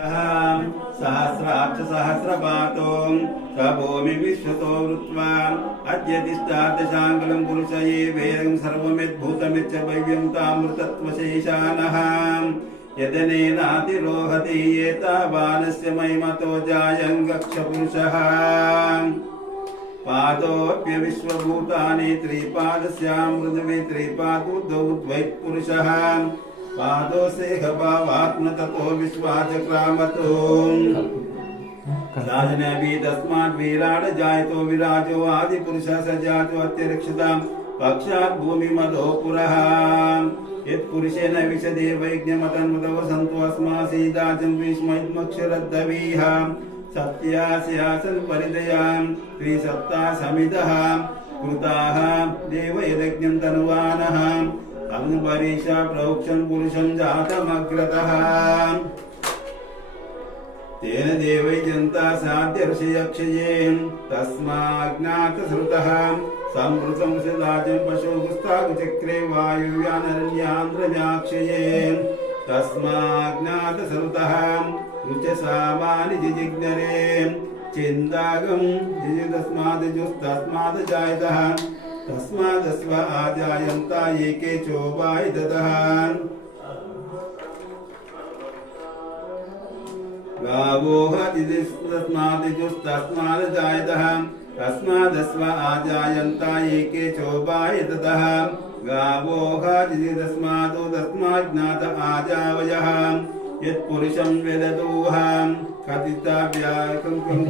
सहस्राक्ष सहस्रपातो स भूमि विश्वतो वृत्वा अद्य तिष्ठादशाङ्गलं पुरुषये वेदं सर्वमिद्भूतमिच्च वैव्यं तामृतत्वशेषानः यदनेनातिरोहति एतावानस्य महिमतो जायं गक्षपुरुषः पादोऽप्य विश्वभूतानि त्रिपादस्यां मृदवे त्रिपादोद्वैत्पुरुषः पादो से भावात्म ततो विश्वाचक्रामतो साधन भी तस्मात् विराट जायतो विराजो आदि पुरुष सजातो अत्यरक्षता पक्षात् भूमि मदो पुरः यत्पुरुषेण विशदे वैज्ञमतन्मतो सन्तो अस्मासीदाजं विस्मयमक्षरद्धवीः सत्यास्यासन् परिदयां त्रिसप्ता समिदः कृताः देव यज्ञं तनुवानः अंगपरीक्षा प्रोक्षं पुरुषं जातमग्रतः तेन देवै जनता साध्य ऋषयक्षये तस्माज्ञातश्रुतः संवृतं सदाजं पशुपुस्ताकुचक्रे वायुव्यानरण्यान्द्रम्याक्षये तस्माज्ञातश्रुतः रुचसामानि जिजिग्नरे चिन्तागं जिजुस्तस्माद् जायतः तस्मादस्व आजायन्ता एके चोबाय ददः गावो तस्माद् जायतः तस्मादस्व आजायन्ता एके चोबाय ददः गावो तस्माज्ञात आजावयः यत्पुरुषं वेददोः कथिताभ्याकं